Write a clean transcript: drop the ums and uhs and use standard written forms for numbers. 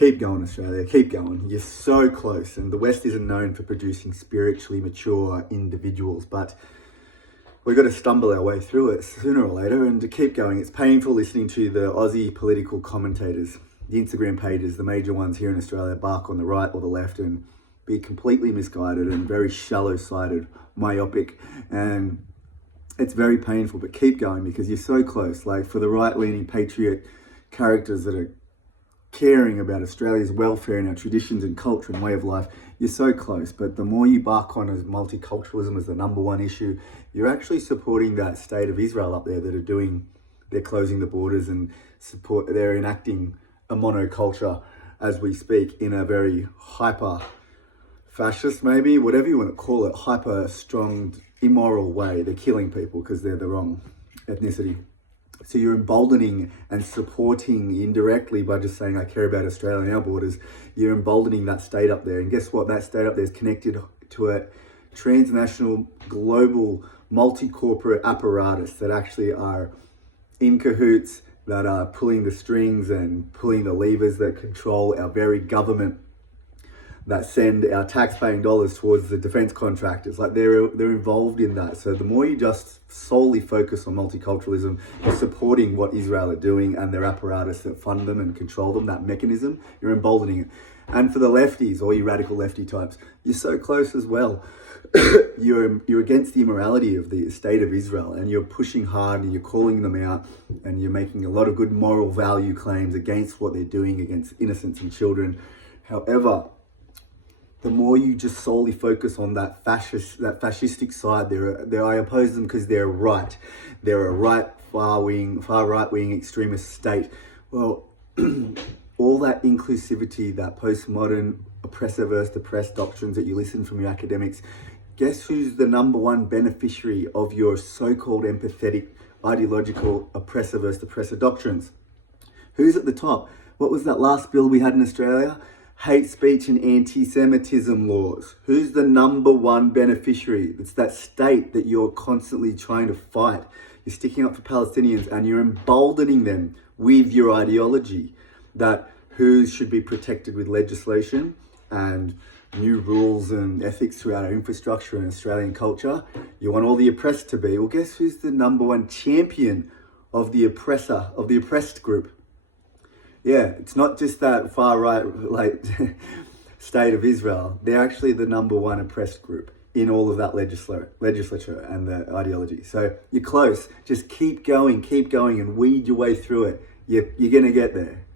Keep going, Australia, keep going. You're so close. And the West isn't known for producing spiritually mature individuals, but we've got to stumble our way through it sooner or later and to keep going. It's painful listening to the Aussie political commentators, the Instagram pages, the major ones here in Australia, bark on the right or the left and be completely misguided and very shallow-sighted, myopic. And it's very painful, but keep going because you're so close. Like for the right-leaning patriot characters that are caring about Australia's welfare and our traditions and culture and way of life, you're so close. But the more you bark on as multiculturalism as the number one issue, you're actually supporting that state of Israel up there they're closing the borders and they're enacting a monoculture as we speak in a very hyper fascist, maybe, whatever you want to call it, hyper strong, immoral way. They're killing people because they're the wrong ethnicity. So you're emboldening and supporting indirectly by just saying, I care about Australia and our borders. You're emboldening that state up there. And guess what? That state up there is connected to a transnational, global, multi-corporate apparatus that actually are in cahoots, that are pulling the strings and pulling the levers that control our very government, that send our tax-paying dollars towards the defense contractors. Like they're involved in that. So the more you just solely focus on multiculturalism, you're supporting what Israel are doing and their apparatus that fund them and control them, that mechanism, you're emboldening it. And for the lefties, all you radical lefty types, you're so close as well. You're against the immorality of the state of Israel, and you're pushing hard and you're calling them out and you're making a lot of good moral value claims against what they're doing against innocents and children. However, the more you just solely focus on that fascistic side, I oppose them because they're right. They're a far right-wing extremist state. Well, all that inclusivity, that postmodern oppressor versus oppressed doctrines that you listen from your academics, guess who's the number one beneficiary of your so-called empathetic, ideological oppressor versus oppressor doctrines? Who's at the top? What was that last bill we had in Australia? Hate speech and anti-Semitism laws. Who's the number one beneficiary? It's that state that you're constantly trying to fight. You're sticking up for Palestinians and you're emboldening them with your ideology that who should be protected with legislation and new rules and ethics throughout our infrastructure and Australian culture. You want all the oppressed to be. Well, guess who's the number one champion of the oppressor, of the oppressed group? Yeah, it's not just that far right like state of Israel. They're actually the number one oppressed group in all of that legislature and the ideology. So you're close. Just keep going and weed your way through it. You're going to get there.